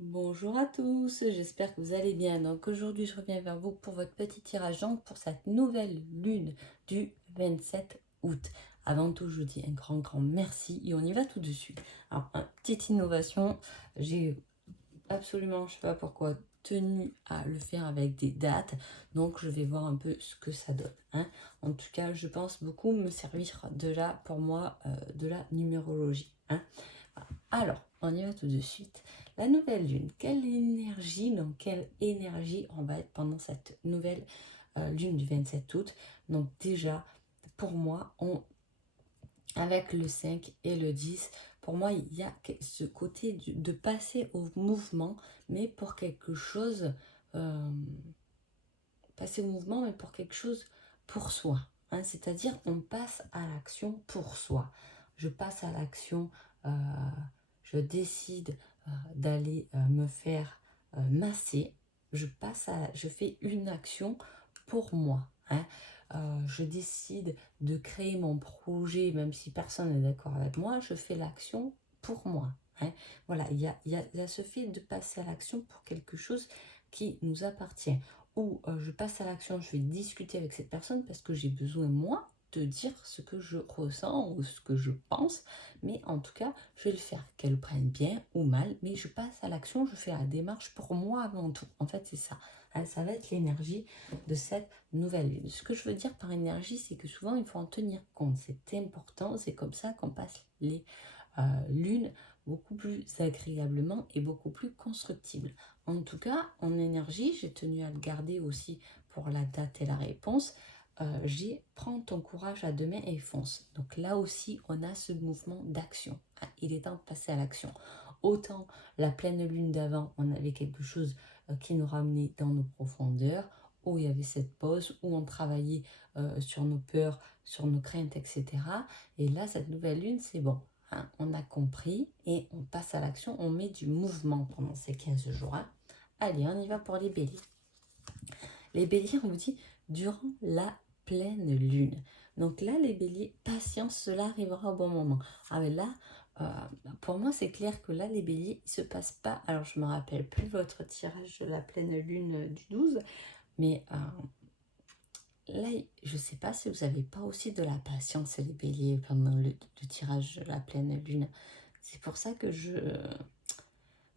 Bonjour à tous, j'espère que vous allez bien. Donc aujourd'hui, je reviens vers vous pour votre petit tirage donc pour cette nouvelle lune du 27 août. Avant tout, je vous dis un grand merci et on y va tout de suite. Alors, une petite innovation, j'ai absolument, je sais pas pourquoi, tenu à le faire avec des dates. Donc je vais voir un peu ce que ça donne, hein. En tout cas, je pense beaucoup me servir de là, pour moi, de la numérologie, hein. Alors, on y va tout de suite. La nouvelle lune, quelle énergie, dans quelle énergie on va être pendant cette nouvelle lune du 27 août. Donc déjà, pour moi, avec le 5 et le 10, pour moi, il y a ce côté de passer au mouvement, mais pour quelque chose, euh, passer au mouvement, mais pour quelque chose pour soi, hein. C'est-à-dire, on passe à l'action pour soi. Je passe à l'action, euh, je décide d'aller me faire masser. Je fais une action pour moi, hein. Je décide de créer mon projet, même si personne n'est d'accord avec moi, je fais l'action pour moi, hein. Voilà, il y a ce fait de passer à l'action pour quelque chose qui nous appartient. Ou je passe à l'action, je vais discuter avec cette personne parce que j'ai besoin, moi, de dire ce que je ressens ou ce que je pense. Mais en tout cas, je vais le faire, qu'elle le prenne bien ou mal. Mais je passe à l'action, je fais la démarche pour moi avant tout. En fait, c'est ça. Hein, ça va être l'énergie de cette nouvelle lune. Ce que je veux dire par énergie, c'est que souvent, il faut en tenir compte. C'est important, c'est comme ça qu'on passe les lunes beaucoup plus agréablement et beaucoup plus constructible. En tout cas, en énergie, j'ai tenu à le garder aussi pour la date et la réponse. J'ai prends ton courage à deux mains et fonce. Donc là aussi, on a ce mouvement d'action, hein. Il est temps de passer à l'action. Autant la pleine lune d'avant, on avait quelque chose qui nous ramenait dans nos profondeurs, où il y avait cette pause, où on travaillait sur nos peurs, sur nos craintes, etc. Et là, cette nouvelle lune, c'est bon, hein. On a compris et on passe à l'action, on met du mouvement pendant ces 15 jours, hein. Allez, on y va pour les béliers. Les béliers, on vous dit, durant la pleine lune. Donc là, les béliers, patience, cela arrivera au bon moment. Ah mais là, euh, pour moi, c'est clair que là, les béliers, il ne se passe pas... Alors, je ne me rappelle plus votre tirage de la pleine lune du 12, mais là, je ne sais pas si vous n'avez pas aussi de la patience, les béliers, pendant le tirage de la pleine lune. C'est pour ça que je...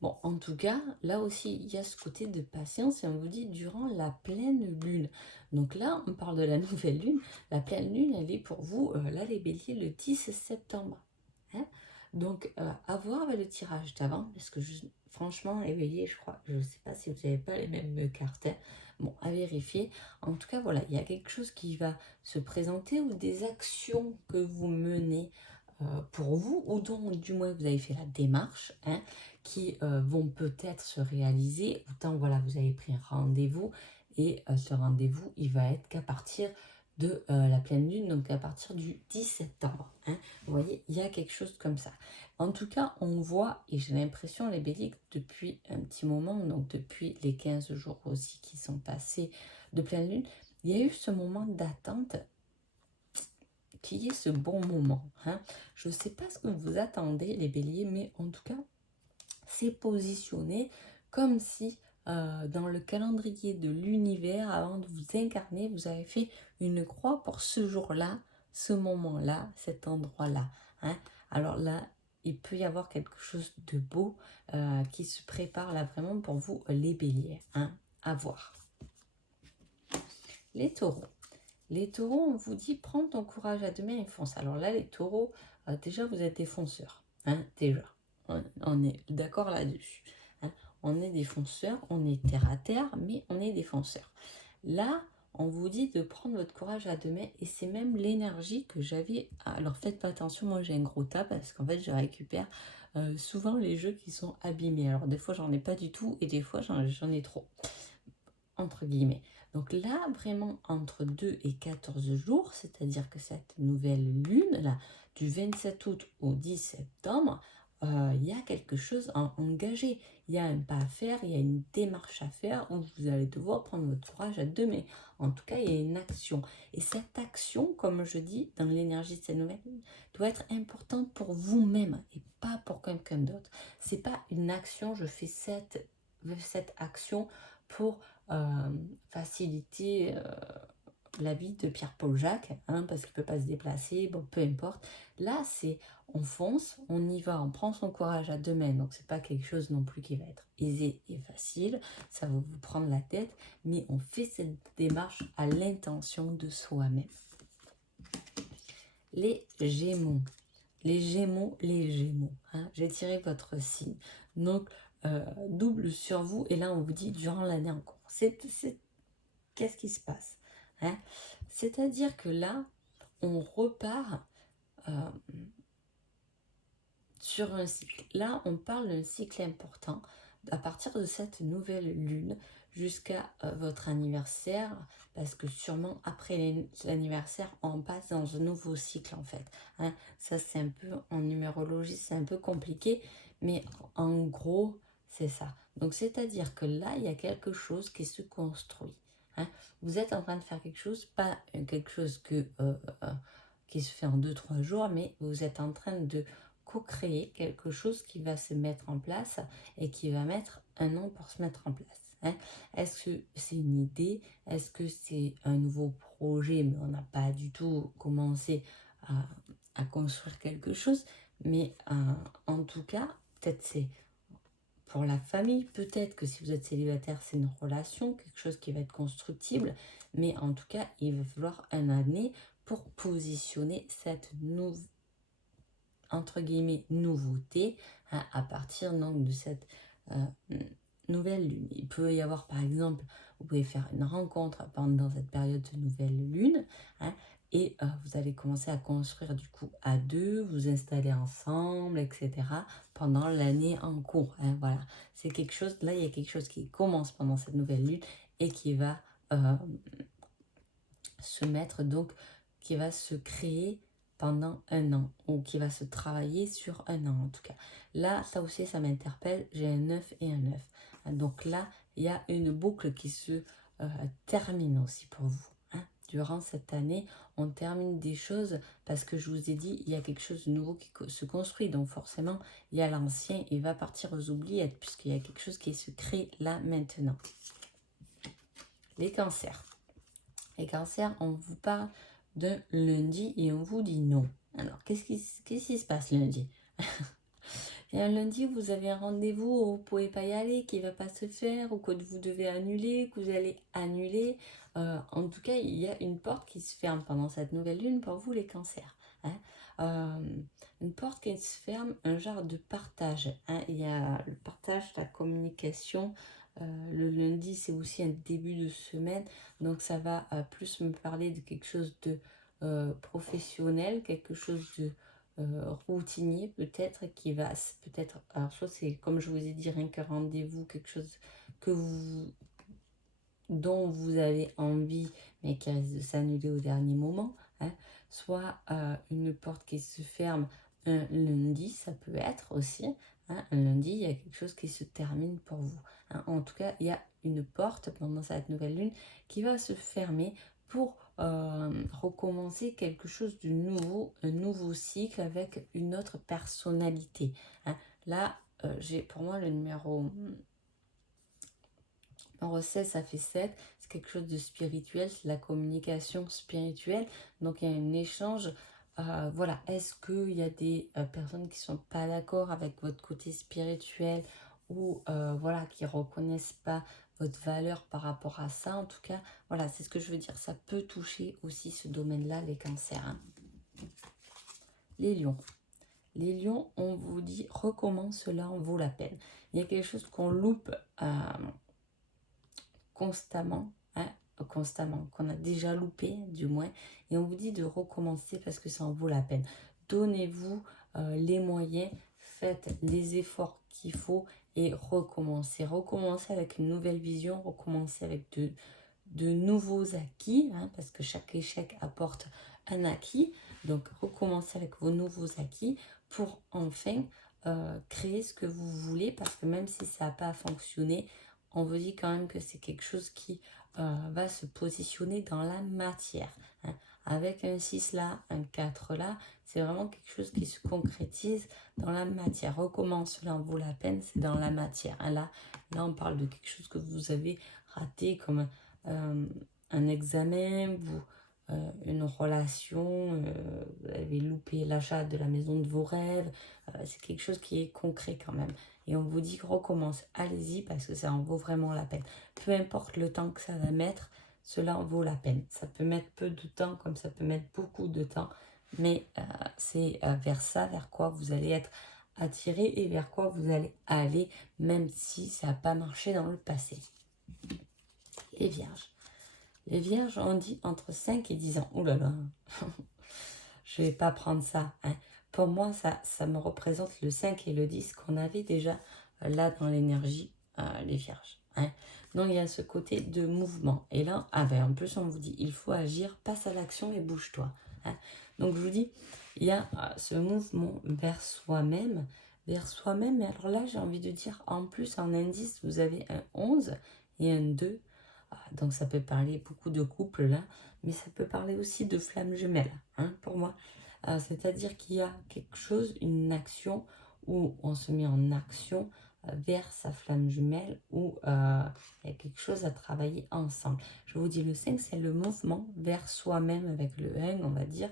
Bon, en tout cas, là aussi, il y a ce côté de patience et on vous dit durant la pleine lune. Donc là, on parle de la nouvelle lune. La pleine lune, elle est pour vous, là, les béliers, le 10 septembre, hein. Donc, à voir avec le tirage d'avant, parce que franchement, les béliers, je crois, je ne sais pas si vous n'avez pas les mêmes cartes, hein. Bon, à vérifier. En tout cas, voilà, il y a quelque chose qui va se présenter ou des actions que vous menez pour vous, ou dont du moins vous avez fait la démarche, hein, qui vont peut-être se réaliser. Autant voilà, vous avez pris un rendez-vous et ce rendez-vous, il va être qu'à partir de la pleine lune, donc à partir du 10 septembre, hein. Vous voyez, il y a quelque chose comme ça. En tout cas, on voit, et j'ai l'impression, les béliers, depuis un petit moment, donc depuis les 15 jours aussi qui sont passés de pleine lune, il y a eu ce moment d'attente qui est ce bon moment, hein. Je ne sais pas ce que vous attendez, les béliers, mais en tout cas, c'est positionné comme si dans le calendrier de l'univers, avant de vous incarner, vous avez fait une croix pour ce jour-là, ce moment-là, cet endroit-là, hein. Alors là, il peut y avoir quelque chose de beau qui se prépare là vraiment pour vous, les béliers, hein, à voir. Les taureaux. Les taureaux, on vous dit, prends ton courage à deux mains et fonce. Alors là, les taureaux, déjà, vous êtes des fonceurs, hein, déjà. On est d'accord là-dessus, hein. On est des fonceurs, on est terre à terre, mais on est des fonceurs. Là, on vous dit de prendre votre courage à deux mains et c'est même l'énergie que j'avais. Alors faites pas attention, moi j'ai un gros tas parce qu'en fait je récupère souvent les jeux qui sont abîmés. Alors des fois j'en ai pas du tout et des fois j'en ai trop, entre guillemets. Donc là, vraiment, entre 2 et 14 jours, c'est-à-dire que cette nouvelle lune, là, du 27 août au 10 septembre, il y a quelque chose à engager. Il y a un pas à faire, il y a une démarche à faire où vous allez devoir prendre votre courage à deux, mais en tout cas, il y a une action. Et cette action, comme je dis, dans l'énergie de cette nouvelle lune, doit être importante pour vous-même et pas pour quelqu'un d'autre. C'est pas une action, je fais cette action pour faciliter la vie de Pierre-Paul Jacques, hein, parce qu'il ne peut pas se déplacer, bon, peu importe. Là, c'est on fonce, on y va, on prend son courage à deux mains, donc c'est pas quelque chose non plus qui va être aisé et facile, ça va vous prendre la tête, mais on fait cette démarche à l'intention de soi-même. Les Gémeaux, hein, j'ai tiré votre signe, donc double sur vous, et là on vous dit durant l'année en cours. Qu'est-ce qui se passe, hein? C'est-à-dire que là, on repart sur un cycle. Là, on parle d'un cycle important à partir de cette nouvelle lune jusqu'à votre anniversaire, parce que sûrement après l'anniversaire, on passe dans un nouveau cycle en fait, hein. Ça, c'est un peu en numérologie, c'est un peu compliqué, mais en gros, c'est ça. Donc, c'est-à-dire que là, il y a quelque chose qui se construit, hein. Vous êtes en train de faire quelque chose, pas quelque chose qui se fait en 2-3 jours, mais vous êtes en train de co-créer quelque chose qui va se mettre en place et qui va mettre un an pour se mettre en place, hein. Est-ce que c'est une idée? Est-ce que c'est un nouveau projet, mais on n'a pas du tout commencé à construire quelque chose? Mais en tout cas, peut-être c'est pour la famille, peut-être que si vous êtes célibataire, c'est une relation, quelque chose qui va être constructible, mais en tout cas, il va falloir une année pour positionner cette entre guillemets nouveauté, hein, à partir donc de cette nouvelle lune. Il peut y avoir par exemple, vous pouvez faire une rencontre pendant cette période de nouvelle lune, hein, et vous allez commencer à construire du coup à deux, vous installer ensemble, etc. pendant l'année en cours, hein, voilà. C'est quelque chose, là il y a quelque chose qui commence pendant cette nouvelle lune et qui va se mettre donc, qui va se créer pendant un an, ou qui va se travailler sur un an en tout cas. Là, ça aussi, ça m'interpelle, j'ai un 9 et un 9. Donc là, il y a une boucle qui se termine aussi pour vous, hein. Durant cette année, on termine des choses parce que je vous ai dit, il y a quelque chose de nouveau qui se construit. Donc forcément, il y a l'ancien, il va partir aux oubliettes puisqu'il y a quelque chose qui se crée là maintenant. Les cancers. Les cancers, on vous parle de lundi et on vous dit non. Alors, qu'est-ce qui se passe lundi? Il y a un lundi, vous avez un rendez-vous où vous ne pouvez pas y aller, qui ne va pas se faire, ou que vous devez annuler, que vous allez annuler. En tout cas, il y a une porte qui se ferme pendant cette nouvelle lune pour vous, les cancers, hein. Une porte qui se ferme, un genre de partage, hein. Il y a le partage, la communication. Le lundi, c'est aussi un début de semaine, donc ça va plus me parler de quelque chose de professionnel, quelque chose de routinier peut-être, qui va peut-être, alors soit c'est comme je vous ai dit, rien qu'un rendez-vous, quelque chose que dont vous avez envie mais qui risque de s'annuler au dernier moment, hein. Soit une porte qui se ferme un lundi, ça peut être aussi, hein. Un lundi, il y a quelque chose qui se termine pour vous, hein. En tout cas, il y a une porte pendant cette nouvelle lune qui va se fermer pour recommencer quelque chose de nouveau, un nouveau cycle avec une autre personnalité, hein. Là, j'ai pour moi le numéro 16, ça fait 7, c'est quelque chose de spirituel, c'est la communication spirituelle, donc il y a un échange. Voilà, est-ce qu'il y a des personnes qui ne sont pas d'accord avec votre côté spirituel ou voilà, qui ne reconnaissent pas votre valeur par rapport à ça? En tout cas, voilà, c'est ce que je veux dire, ça peut toucher aussi ce domaine-là, les cancers, hein. Les lions. Les lions, on vous dit, recommence, cela en vaut la peine. Il y a quelque chose qu'on loupe constamment, hein, qu'on a déjà loupé du moins, et on vous dit de recommencer parce que ça en vaut la peine. Donnez-vous les moyens, faites les efforts qu'il faut et recommencez. Recommencez avec une nouvelle vision, recommencez avec de nouveaux acquis, hein, parce que chaque échec apporte un acquis. Donc recommencez avec vos nouveaux acquis pour enfin créer ce que vous voulez, parce que même si ça n'a pas fonctionné, on vous dit quand même que c'est quelque chose qui va se positionner dans la matière. Hein. Avec un 6 là, un 4 là, c'est vraiment quelque chose qui se concrétise dans la matière. Recommence, cela en vaut la peine, c'est dans la matière. Hein. Là, on parle de quelque chose que vous avez raté, comme un examen, une relation, vous avez loupé l'achat de la maison de vos rêves. C'est quelque chose qui est concret quand même. Et on vous dit recommence, allez-y parce que ça en vaut vraiment la peine. Peu importe le temps que ça va mettre, cela en vaut la peine. Ça peut mettre peu de temps comme ça peut mettre beaucoup de temps. Mais c'est vers ça, vers quoi vous allez être attiré et vers quoi vous allez aller, même si ça n'a pas marché dans le passé. Les vierges. Les vierges, on dit entre 5 et 10 ans. Ouh là là, je ne vais pas prendre ça. Hein. Pour moi, ça me représente le 5 et le 10 qu'on avait déjà là dans l'énergie, les vierges. Hein. Donc, il y a ce côté de mouvement. Et là, en plus, on vous dit, il faut agir, passe à l'action et bouge-toi. Hein. Donc, je vous dis, il y a ce mouvement vers soi-même. Vers soi-même. Mais alors là, j'ai envie de dire, en plus, en indice, vous avez un 11 et un 2. Donc ça peut parler beaucoup de couples là, mais ça peut parler aussi de flammes jumelles, hein, pour moi. C'est-à-dire qu'il y a quelque chose, une action où on se met en action vers sa flamme jumelle, où il y a quelque chose à travailler ensemble. Je vous dis, le 5, c'est le mouvement vers soi-même avec le 1, on va dire.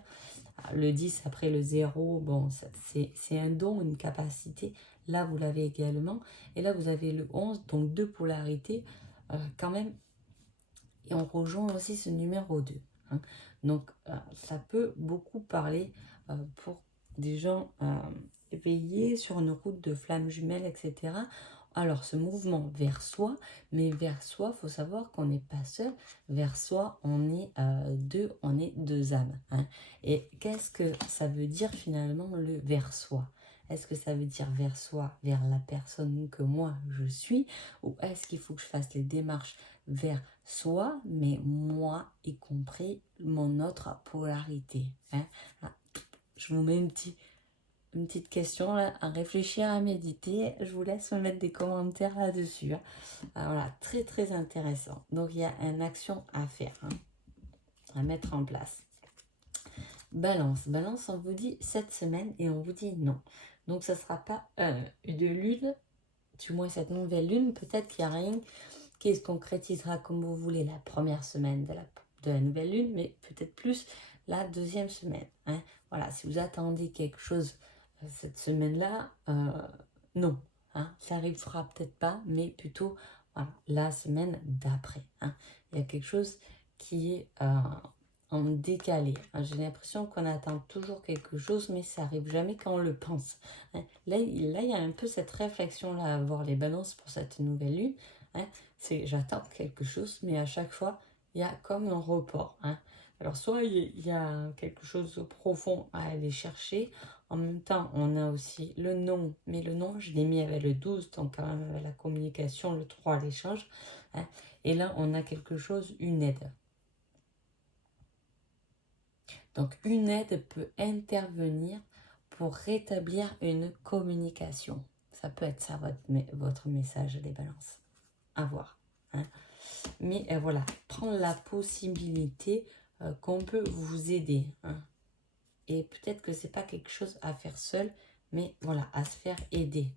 Le 10 après le 0, bon, c'est un don, une capacité. Là, vous l'avez également. Et là, vous avez le 11, donc deux polarités quand même. Et on rejoint aussi ce numéro 2. Hein. Donc, ça peut beaucoup parler pour des gens éveillés sur une route de flammes jumelles, etc. Alors, ce mouvement vers soi, mais vers soi, il faut savoir qu'on n'est pas seul. Vers soi, on est deux âmes. Hein. Et qu'est-ce que ça veut dire finalement le vers soi? Est-ce que ça veut dire vers soi, vers la personne que moi je suis, ou est-ce qu'il faut que je fasse les démarches vers soi, mais moi y compris mon autre polarité. Hein? Je vous mets une petite question là, à réfléchir, à méditer. Je vous laisse me mettre des commentaires là-dessus. Hein. Voilà, très très intéressant. Donc il y a une action à faire, hein, à mettre en place. Balance, on vous dit cette semaine et on vous dit non. Donc ça ne sera pas une lune, du moins cette nouvelle lune, peut-être qu'il n'y a rien qui se concrétisera comme vous voulez la première semaine de la nouvelle lune, mais peut-être plus la deuxième semaine. Hein. Voilà, si vous attendez quelque chose cette semaine-là, non. Hein. Ça arrivera peut-être pas, mais plutôt voilà, la semaine d'après. Hein. Il y a quelque chose qui est en décalé. Hein. J'ai l'impression qu'on attend toujours quelque chose, mais ça arrive jamais quand on le pense. Hein. Là, il y a un peu cette réflexion-là à avoir les balances pour cette nouvelle lune. Hein. C'est j'attends quelque chose, mais à chaque fois, il y a comme un report. Hein. Alors, soit il y a quelque chose de profond à aller chercher. En même temps, on a aussi le non. Mais le non, je l'ai mis avec le 12, donc quand même avec la communication, le 3, l'échange. Hein. Et là, on a quelque chose, une aide. Donc, une aide peut intervenir pour rétablir une communication. Ça peut être ça, votre message, les balances. À voir. Hein. Mais voilà, prendre la possibilité qu'on peut vous aider. Hein. Et peut-être que c'est pas quelque chose à faire seul, mais voilà, à se faire aider.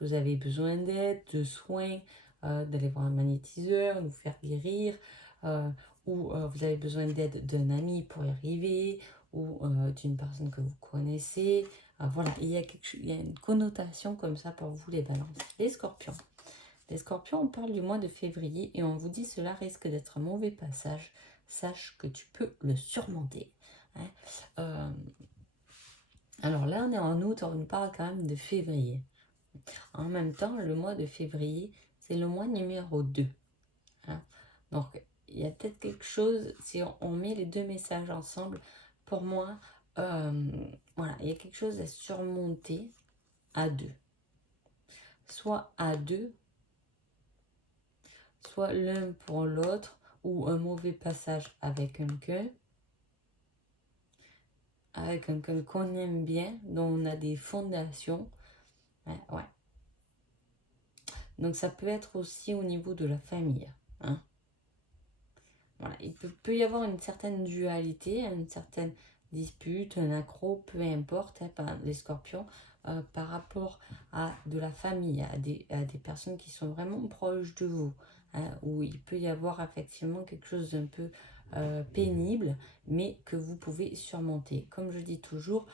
Vous avez besoin d'aide, de soins, d'aller voir un magnétiseur, nous faire guérir, ou vous avez besoin d'aide d'un ami pour y arriver, ou d'une personne que vous connaissez. Voilà, il y a une connotation comme ça pour vous les balances. Les scorpions. Les scorpions, on parle du mois de février et on vous dit cela risque d'être un mauvais passage. Sache que tu peux le surmonter. Hein. Alors là, on est en août, on nous parle quand même de février. En même temps, le mois de février, c'est le mois numéro 2. Hein. Donc, il y a peut-être quelque chose, si on met les deux messages ensemble, pour moi, voilà, il y a quelque chose à surmonter à deux. Soit à deux, soit l'un pour l'autre, ou un mauvais passage avec quelqu'un qu'on aime bien, dont on a des fondations, Ouais. Donc, ça peut être aussi au niveau de la famille. Hein. Voilà. Il peut y avoir une certaine dualité, une certaine dispute, un accro, peu importe, par les scorpions, par rapport à de la famille, à des personnes qui sont vraiment proches de vous, hein, où il peut y avoir effectivement quelque chose d'un peu pénible, mais que vous pouvez surmonter. Comme je dis toujours,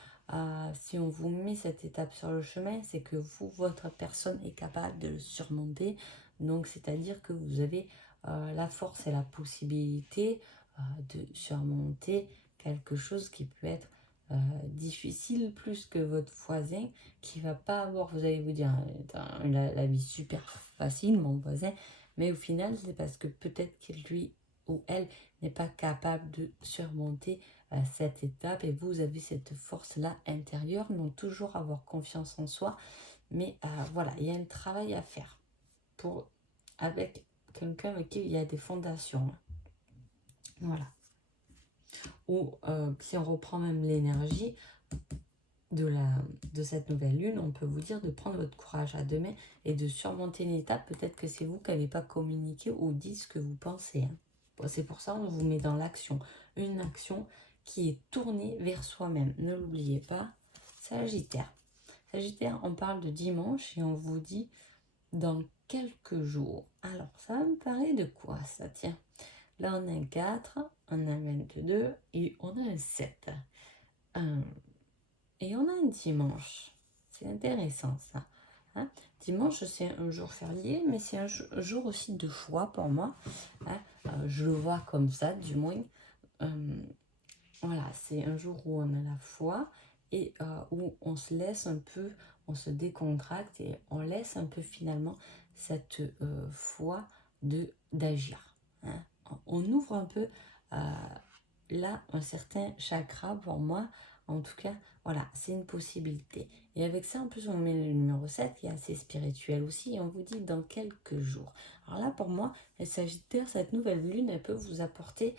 si on vous met cette étape sur le chemin, c'est que vous, votre personne est capable de le surmonter. Donc, c'est-à-dire que vous avez la force et la possibilité de surmonter quelque chose qui peut être difficile plus que votre voisin qui va pas avoir, vous allez vous dire, la vie super facile, mon voisin, mais au final, c'est parce que peut-être qu'il lui ou elle n'est pas capable de surmonter cette étape et vous avez cette force-là intérieure, donc toujours avoir confiance en soi, mais voilà, il y a un travail à faire pour avec quelqu'un avec qui il y a des fondations. Voilà. Ou si on reprend même l'énergie de cette nouvelle lune, on peut vous dire de prendre votre courage à deux mains et de surmonter une étape. Peut-être que c'est vous qui n'avez pas communiqué ou dit ce que vous pensez. Hein. Bon, c'est pour ça qu'on vous met dans l'action. Une action qui est tournée vers soi-même. Ne l'oubliez pas. Sagittaire. Sagittaire, on parle de dimanche et on vous dit dans quelques jours. Alors, ça va me parler de quoi ça? Tiens, là on a un 4, on a un 22 et on a un 7. Et on a un dimanche. C'est intéressant ça. Hein, dimanche, c'est un jour férié, mais c'est un jour aussi de choix pour moi. Hein, je le vois comme ça, du moins. Voilà, c'est un jour où on a la foi et où on se laisse un peu, on se décontracte et on laisse un peu finalement cette foi d'agir. Hein. On ouvre un peu là un certain chakra pour moi. En tout cas, voilà, c'est une possibilité. Et avec ça, en plus, on met le numéro 7 qui est assez spirituel aussi et on vous dit dans quelques jours. Alors là, pour moi, les Sagittaires, cette nouvelle lune, elle peut vous apporter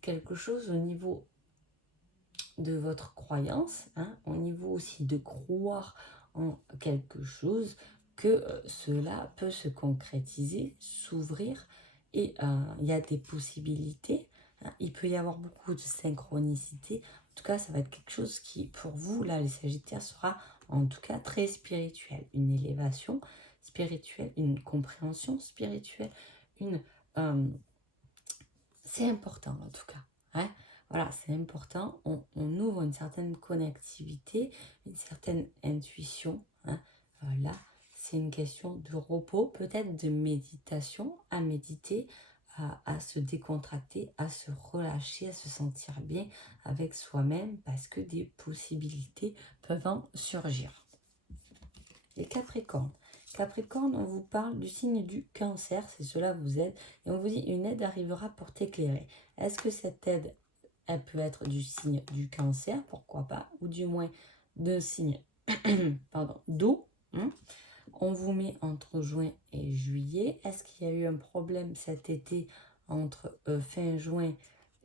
quelque chose au niveau de votre croyance, hein, au niveau aussi de croire en quelque chose, que cela peut se concrétiser, s'ouvrir, et il y a des possibilités, hein, il peut y avoir beaucoup de synchronicité. En tout cas, ça va être quelque chose qui, pour vous, là, les Sagittaires, sera en tout cas très spirituel, une élévation spirituelle, une compréhension spirituelle, c'est important en tout cas. Hein. Voilà, c'est important. On ouvre une certaine connectivité, une certaine intuition. Hein. Là, c'est une question de repos, peut-être de méditation, à méditer, à se décontracter, à se relâcher, à se sentir bien avec soi-même parce que des possibilités peuvent en surgir. Les Capricornes. Capricorne, on vous parle du signe du Cancer, c'est cela vous aide. Et on vous dit, une aide arrivera pour t'éclairer. Est-ce que cette aide, elle peut être du signe du Cancer, pourquoi pas, ou du moins d'un signe d'eau. Hein. On vous met entre juin et juillet. Est-ce qu'il y a eu un problème cet été entre fin juin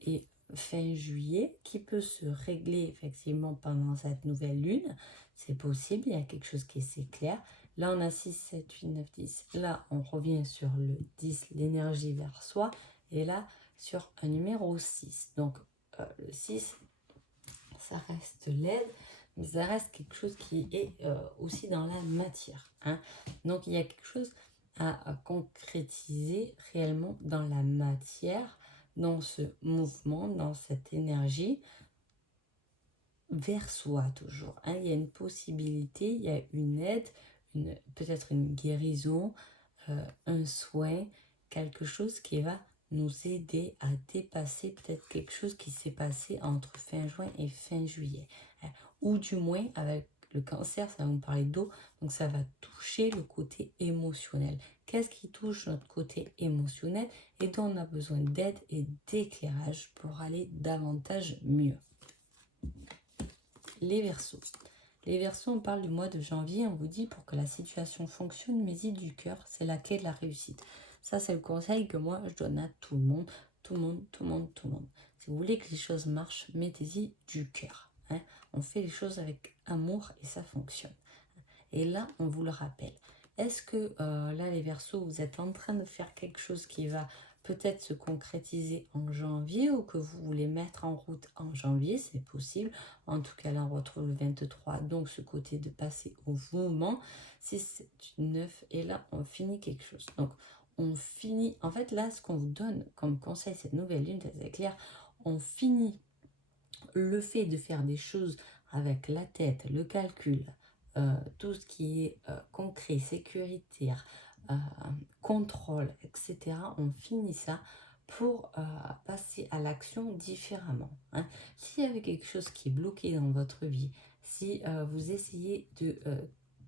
et fin juillet qui peut se régler effectivement pendant cette nouvelle lune? C'est possible, il y a quelque chose qui s'éclaire. Là, on a 6, 7, 8, 9, 10. Là, on revient sur le 10, l'énergie vers soi. Et là, sur un numéro 6. Donc, le 6, ça reste l'aide, mais ça reste quelque chose qui est aussi dans la matière. Hein. Donc, il y a quelque chose à concrétiser réellement dans la matière, dans ce mouvement, dans cette énergie vers soi toujours. Hein. Il y a une possibilité, il y a une aide, peut-être une guérison, un soin, quelque chose qui va nous aider à dépasser peut-être quelque chose qui s'est passé entre fin juin et fin juillet. Hein. Ou du moins avec le Cancer, ça va nous parler d'eau, donc ça va toucher le côté émotionnel. Qu'est-ce qui touche notre côté émotionnel et dont on a besoin d'aide et d'éclairage pour aller davantage mieux. Les Verseaux. Les Verseaux, on parle du mois de janvier, on vous dit pour que la situation fonctionne, mets-y du cœur, c'est la clé de la réussite. Ça, c'est le conseil que moi, je donne à tout le monde, tout le monde, tout le monde, tout le monde. Si vous voulez que les choses marchent, mettez-y du cœur. Hein. On fait les choses avec amour et ça fonctionne. Et là, on vous le rappelle. Est-ce que là, les Verseaux, vous êtes en train de faire quelque chose qui va peut-être se concrétiser en janvier ou que vous voulez mettre en route en janvier? C'est possible. En tout cas, là, on retrouve le 23, donc ce côté de passer au mouvement. 6, 7, 9, et là, on finit quelque chose. Donc, on finit, en fait, là, ce qu'on vous donne comme conseil, cette nouvelle lune, c'est clair, on finit le fait de faire des choses avec la tête, le calcul, tout ce qui est concret, sécuritaire, contrôle, etc. On finit ça pour passer à l'action différemment. Hein. S'il y avait quelque chose qui est bloqué dans votre vie, si vous essayez de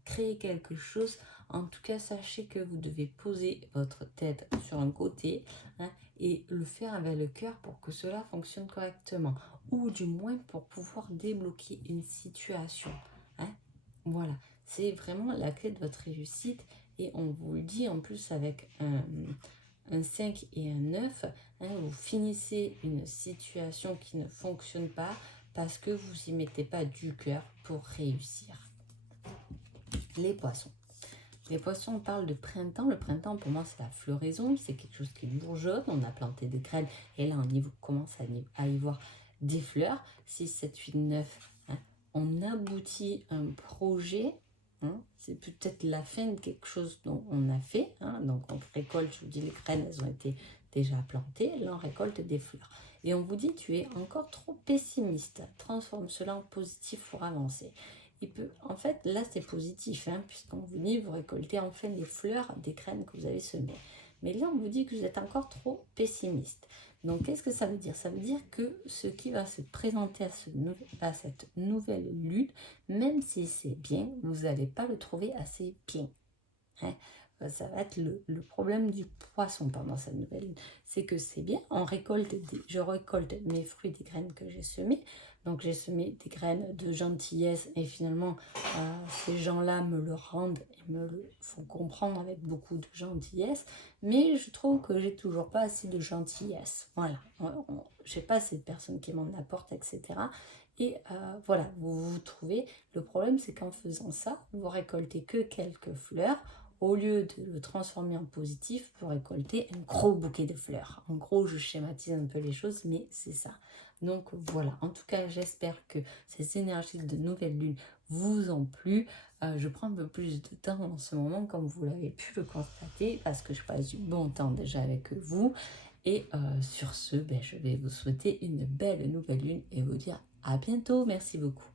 créer quelque chose, en tout cas, sachez que vous devez poser votre tête sur un côté, hein, et le faire avec le cœur pour que cela fonctionne correctement, ou du moins pour pouvoir débloquer une situation. Hein. Voilà, c'est vraiment la clé de votre réussite, et on vous le dit en plus avec un 5 et un 9, hein, vous finissez une situation qui ne fonctionne pas parce que vous n'y mettez pas du cœur pour réussir. Les poissons. Les poissons, on parle de printemps. Le printemps, pour moi, c'est la floraison. C'est quelque chose qui bourgeonne. On a planté des graines et là, on commence à y voir des fleurs. 6, 7, 8, 9. Hein. On aboutit un projet. Hein. C'est peut-être la fin de quelque chose dont on a fait. Hein. Donc, on récolte, je vous dis, les graines, elles ont été déjà plantées. Là, on récolte des fleurs. Et on vous dit, tu es encore trop pessimiste. Transforme cela en positif pour avancer. En fait, là, c'est positif, hein, puisqu'on vous dit, vous récoltez enfin les fleurs des graines que vous avez semées. Mais là, on vous dit que vous êtes encore trop pessimiste. Donc, qu'est-ce que ça veut dire? Ça veut dire que ce qui va se présenter à cette nouvelle lune, même si c'est bien, vous n'allez pas le trouver assez bien. Hein. Ça va être le problème du poisson pendant cette nouvelle lune. C'est que c'est bien, je récolte mes fruits des graines que j'ai semées. Donc j'ai semé des graines de gentillesse et finalement ces gens-là me le rendent et me le font comprendre avec beaucoup de gentillesse. Mais je trouve que j'ai toujours pas assez de gentillesse. Voilà, je n'ai pas assez de personnes qui m'en apportent, etc. Et voilà, vous trouvez, le problème c'est qu'en faisant ça, vous récoltez que quelques fleurs. Au lieu de le transformer en positif, vous récoltez un gros bouquet de fleurs. En gros, je schématise un peu les choses, mais c'est ça. Donc voilà, en tout cas, j'espère que ces énergies de nouvelle lune vous ont plu. Je prends un peu plus de temps en ce moment, comme vous l'avez pu le constater, parce que je passe du bon temps déjà avec vous. Et sur ce, je vais vous souhaiter une belle nouvelle lune et vous dire à bientôt. Merci beaucoup.